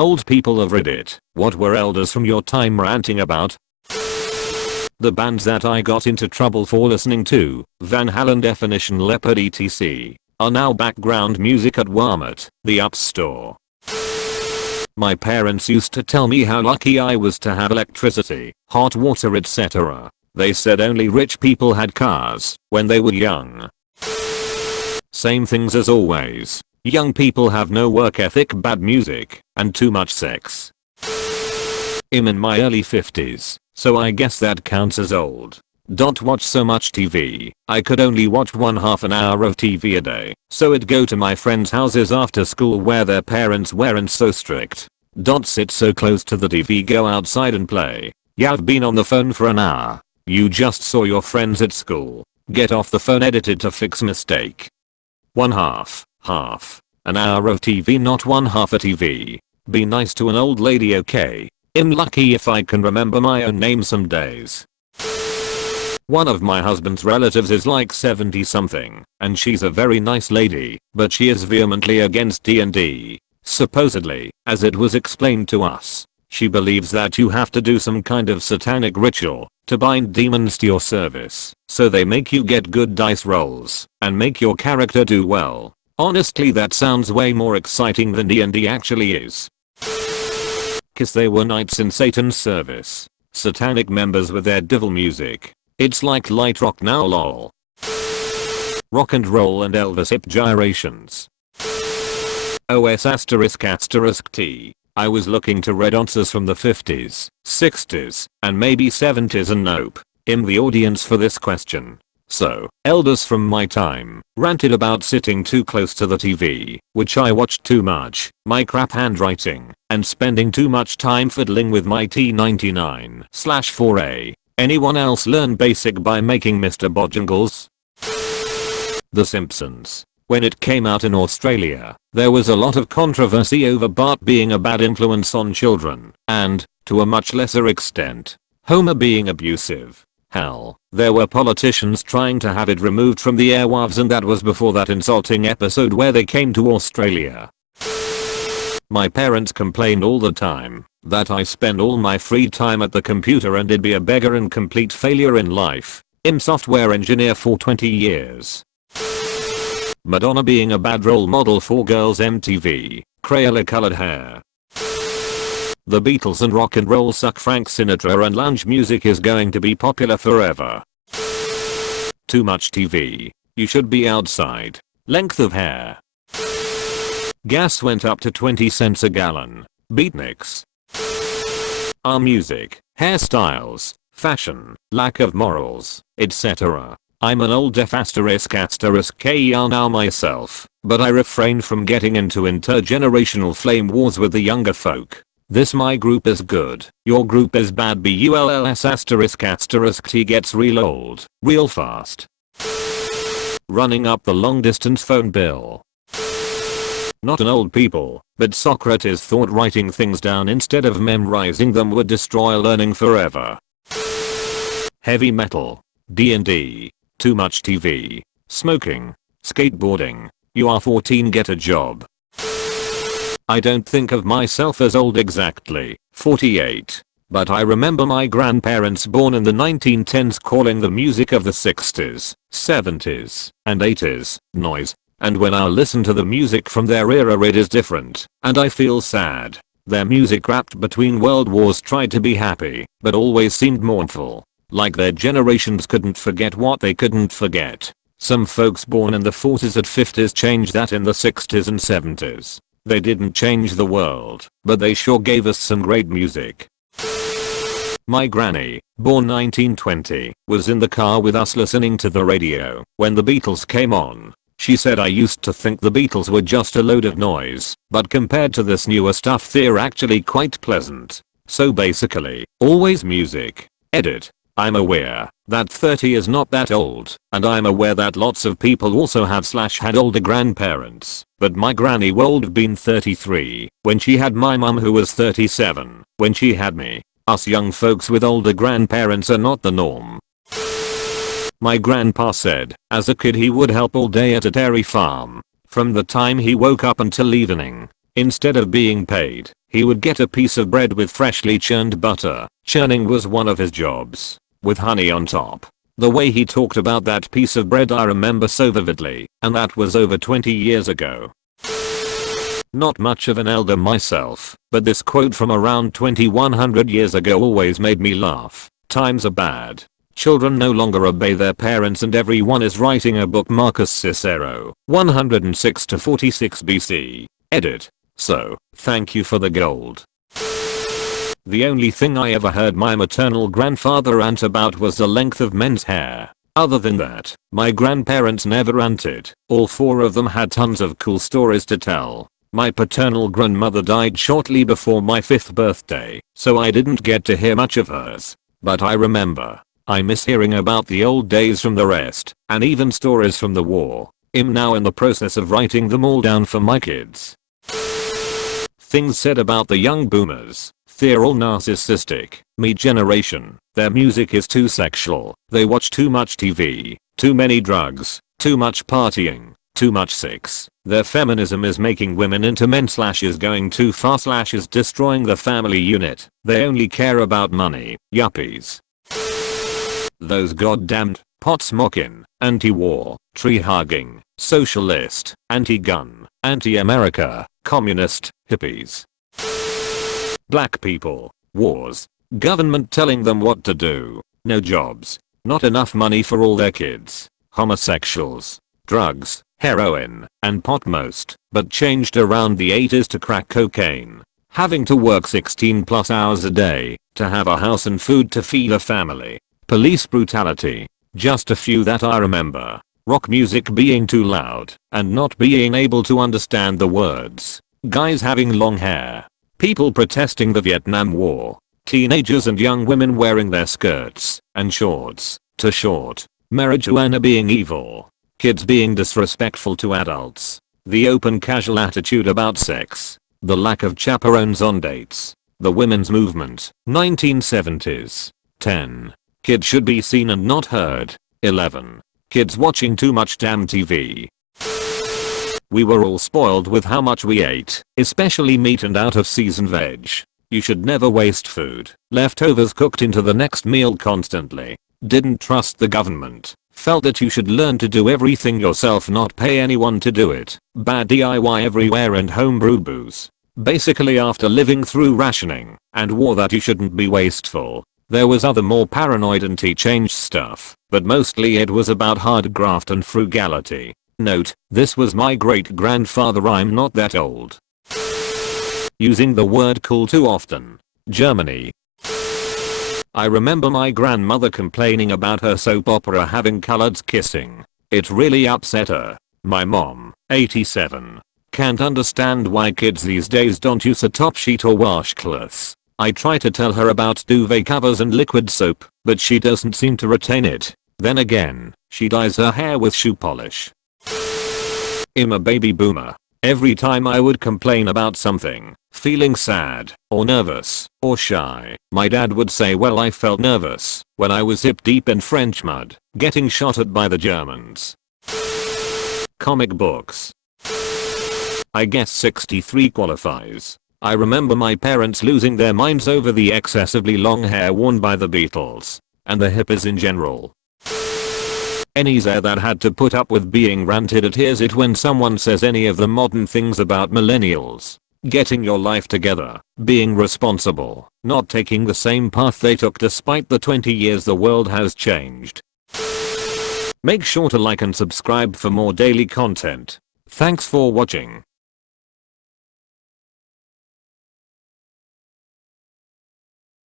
Old people of Reddit, what were elders from your time ranting about? The bands that I got into trouble for listening to, Van Halen, Definition, Leopard, etc., are now background music at Walmart, the Up store. My parents used to tell me how lucky I was to have electricity, hot water, etc. They said only rich people had cars when they were young. Same things as always. Young people have no work ethic, bad music, and too much sex. I'm in my early 50s, so I guess that counts as old. Don't watch so much TV. I could only watch half an hour of TV a day, so I'd go to my friends' houses after school where their parents weren't so strict. Don't sit so close to the TV, go outside and play. You've been on the phone for an hour. You just saw your friends at school. Get off the phone, edited to fix mistake. One half. An hour of TV, not one half a TV. Be nice to an old lady, okay? I'm lucky if I can remember my own name some days. One of my husband's relatives is like 70 something, and she's a very nice lady, but she is vehemently against D&D. Supposedly, as it was explained to us, she believes that you have to do some kind of satanic ritual to bind demons to your service, so they make you get good dice rolls and make your character do well. Honestly, that sounds way more exciting than D&D actually is. Cause they were knights in Satan's service. Satanic members with their devil music. It's like light rock now, lol. Rock and roll and Elvis hip gyrations. OS***T. I was looking to read answers from the 50s, 60s, and maybe 70s, and nope. I'm the audience for this question. So, elders from my time ranted about sitting too close to the TV, which I watched too much, my crap handwriting, and spending too much time fiddling with my T99/4A. Anyone else learn basic by making Mr. Bojangles? The Simpsons. When it came out in Australia, there was a lot of controversy over Bart being a bad influence on children, and, to a much lesser extent, Homer being abusive. Hell, there were politicians trying to have it removed from the airwaves, and that was before that insulting episode where they came to Australia. My parents complained all the time that I spend all my free time at the computer and I'd be a beggar and complete failure in life. I'm software engineer for 20 years. Madonna being a bad role model for girls, MTV, Crayola colored hair. The Beatles and rock and roll suck. Frank Sinatra and lounge music is going to be popular forever. Too much TV. You should be outside. Length of hair. Gas went up to 20 cents a gallon. Beatniks. Our music, hairstyles, fashion, lack of morals, etc. I'm an old deaf ***KER now myself, but I refrain from getting into intergenerational flame wars with the younger folk. This my group is good, your group is bad. BULLS***T gets real old, real fast. Running up the long distance phone bill. Not an old people, but Socrates thought writing things down instead of memorizing them would destroy learning forever. Heavy metal, D&D, too much TV, smoking, skateboarding. You are 14, get a job. I don't think of myself as old exactly, 48. But I remember my grandparents born in the 1910s calling the music of the 60s, 70s, and 80s noise. And when I listen to the music from their era, it is different, and I feel sad. Their music wrapped between world wars tried to be happy, but always seemed mournful. Like their generations couldn't forget what they couldn't forget. Some folks born in the 40s and 50s changed that in the 60s and 70s. They didn't change the world, but they sure gave us some great music. My granny, born 1920, was in the car with us listening to the radio when the Beatles came on. She said, I used to think the Beatles were just a load of noise, but compared to this newer stuff they're actually quite pleasant. So basically, always music. Edit. I'm aware that 30 is not that old, and I'm aware that lots of people also have/had older grandparents, but my granny would have been 33 when she had my mum, who was 37 when she had me. Us young folks with older grandparents are not the norm. My grandpa said, as a kid he would help all day at a dairy farm, from the time he woke up until evening. Instead of being paid, He would get a piece of bread with freshly churned butter. Churning was one of his jobs. With honey on top. The way he talked about that piece of bread I remember so vividly, and that was over 20 years ago. Not much of an elder myself, but this quote from around 2100 years ago always made me laugh. Times are bad. Children no longer obey their parents and everyone is writing a book. Marcus Cicero, 106 to 46 BC. Edit. So, thank you for the gold. The only thing I ever heard my maternal grandfather rant about was the length of men's hair. Other than that, my grandparents never ranted. All four of them had tons of cool stories to tell. My paternal grandmother died shortly before my 5th birthday, so I didn't get to hear much of hers. But I remember. I miss hearing about the old days from the rest, and even stories from the war. I'm now in the process of writing them all down for my kids. Things said about the young boomers. They're all narcissistic. Me generation. Their music is too sexual. They watch too much TV. Too many drugs. Too much partying. Too much sex. Their feminism is making women into men / is going too far / is destroying the family unit. They only care about money. Yuppies. Those goddamned, pot-smoking, anti-war, tree-hugging, socialist, anti-gun, anti-America, communist, hippies. Black people, wars, government telling them what to do, no jobs, not enough money for all their kids, homosexuals, drugs, heroin, and pot most, but changed around the 80s to crack cocaine. Having to work 16+ hours a day, to have a house and food to feed a family. Police brutality, just a few that I remember. Rock music being too loud, and not being able to understand the words. Guys having long hair. People protesting the Vietnam War. Teenagers and young women wearing their skirts and shorts too short. Marijuana being evil. Kids being disrespectful to adults. The open casual attitude about sex. The lack of chaperones on dates. The women's movement. 1970s. 10. Kids should be seen and not heard. 11. Kids watching too much damn TV. We were all spoiled with how much we ate, especially meat and out of season veg. You should never waste food. Leftovers cooked into the next meal constantly. Didn't trust the government. Felt that you should learn to do everything yourself, not pay anyone to do it. Bad DIY everywhere and homebrew booze. Basically after living through rationing and war that you shouldn't be wasteful. There was other more paranoid and tea-change stuff, but mostly it was about hard graft and frugality. Note, this was my great-grandfather, I'm not that old. Using the word cool too often. Germany. I remember my grandmother complaining about her soap opera having coloreds kissing. It really upset her. My mom, 87, can't understand why kids these days don't use a top sheet or washcloths. I try to tell her about duvet covers and liquid soap, but she doesn't seem to retain it. Then again, she dyes her hair with shoe polish. I'm a baby boomer. Every time I would complain about something, feeling sad, or nervous, or shy, my dad would say, well, I felt nervous when I was hip deep in French mud, getting shot at by the Germans. Comic books. I guess 63 qualifies. I remember my parents losing their minds over the excessively long hair worn by the Beatles, and the hippies in general. Any there that had to put up with being ranted at hears it when someone says any of the modern things about millennials. Getting your life together, being responsible, not taking the same path they took despite the 20 years the world has changed. Make sure to like and subscribe for more daily content. Thanks for watching.